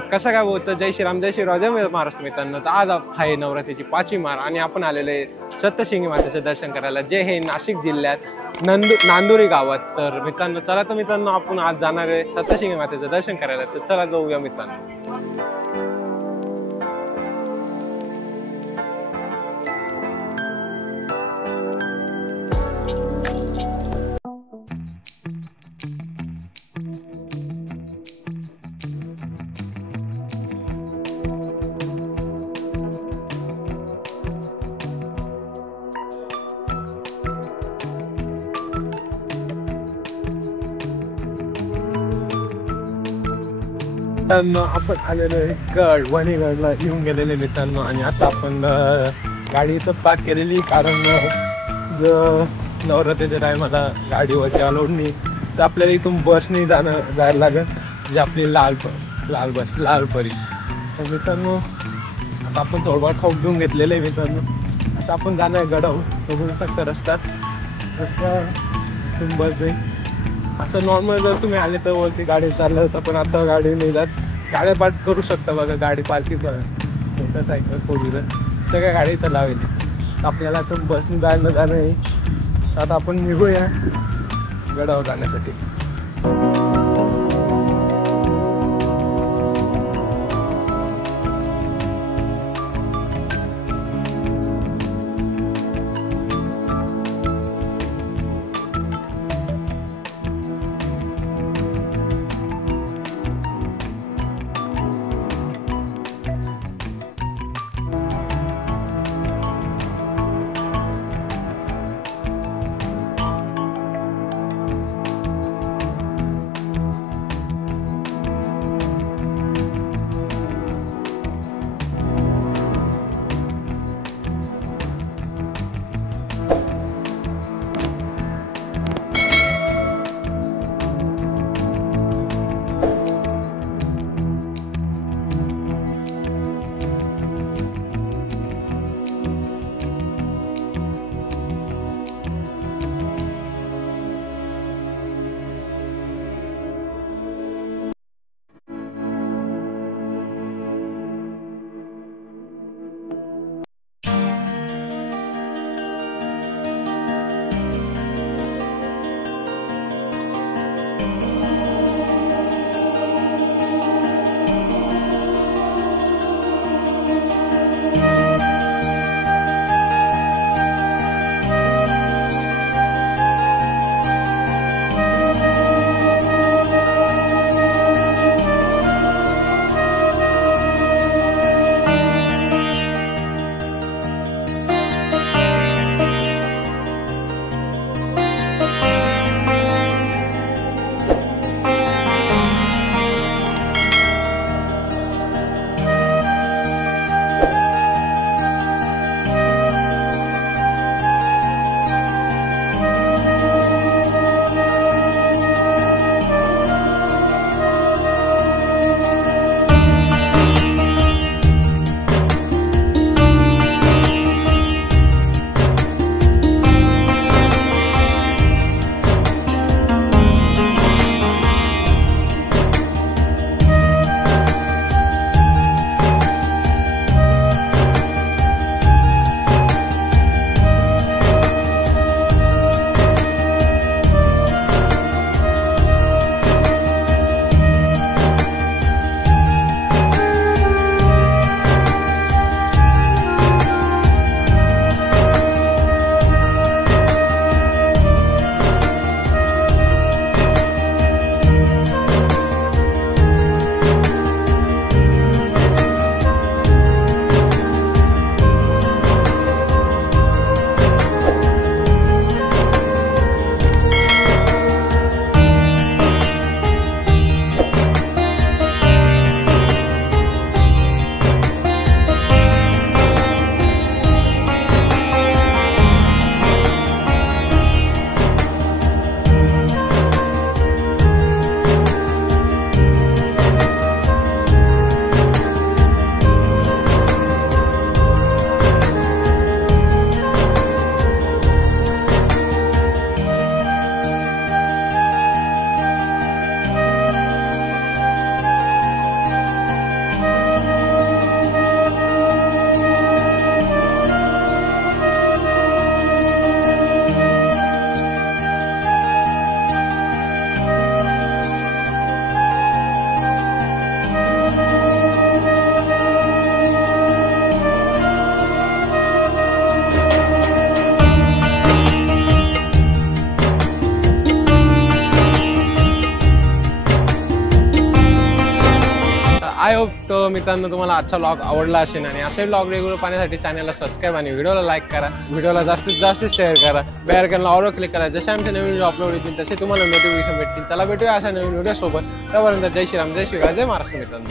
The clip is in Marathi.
तर कसं काय बोलतं, जय श्रीराम जय शिवराज जय महाराष्ट्र मित्रांनो. तर आज आहे नवरात्रीची 5वी माळ आणि आपण आलेलो आहे सप्तशृंगी मातेचे दर्शन करायला, जे हे नाशिक जिल्ह्यात नांदुरी गावात. तर मित्रांनो चला, तर मित्रांनो आपण आज जाणार आहे सप्तशृंगी मातेचं दर्शन करायला. तर चला जाऊया मित्रांनो. आपण आलेलो आहे गड वणीगडला येऊन गेलेले मित्रांनो. आणि आता आपण गाडी इथं पार्क केलेली, कारण नवरात्रीच्या टायमाला गाडीवरती अलाउड नाही, तर आपल्याला इथून बसने जायला लागेल, म्हणजे आपली लाल बस लाल परी. तर मित्रांनो आता आपण थोडंफार खाऊ घेऊन घेतलेलं आहे मित्रांनो. आता आपण जाणार आहे गडावर. बघू शकता रस्ता बस जाईल. असं नॉर्मल जर तुम्ही आले तर वरती गाडी चाललं होतं, पण आता गाडी नाही जात. गाड्या पार्क करू शकता बघा, गाडी पार्किंग मोटरसायकल 4 व्हीलर सगळ्या गाडी इथं लावेल. आपल्याला तर बसने जाणं आहे. आता आपण निघूया गडावर जाण्यासाठी. मित्रांनो तुम्हाला आजचा व्लॉग आवडला असेल आणि असे व्लॉग रेग्युलर पाहण्यासाठी चॅनलला सबस्क्राईब आणि व्हिडिओला लाईक करा, व्हिडिओला जास्तीत जास्त शेअर करा, बेल आयकॉनला ऑल क्लिक करा. जसे आमचे नवीन व्हिडिओ अपलोड होतील तसे तुम्हाला नोटिफिकेशन भेटतील. चला भेटूया अशा नवीन व्हिडिओ सोबत. तोपर्यंत जय श्रीराम, जय शिवराय, जय महाराष्ट्र मित्रांनो.